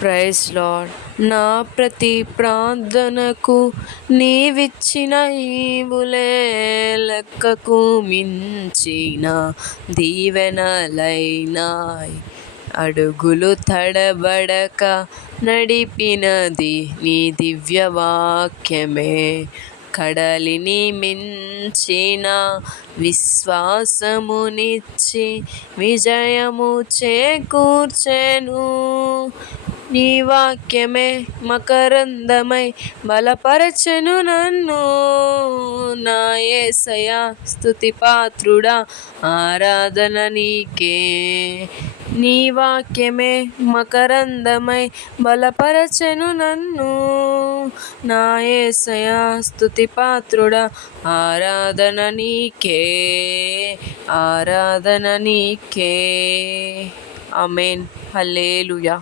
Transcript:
Praise lord. నా ప్రతి ప్రార్థనకు నీవిచ్చిన ఈవులే లెక్కకు మించిన దీవెనలైనాయి. అడుగులు తడబడక నడిపినది నీ దివ్యవాక్యమే. కడలిని మించిన విశ్వాసమునిచ్చి విజయము చేకూర్చెను. నీ వాక్యమే మకరందమై బలపరచెను నన్ను. నా యేసయ్యా స్తుతి పాత్రుడా, ఆరాధన నీకే. నీ వాక్యమే మకరందమై బలపరచెను నన్ను. నా యేసయ్యా స్తుతి పాత్రుడా, ఆరాధన నీకే, ఆరాధన నీకే. ఆమేన్. హల్లెలూయా.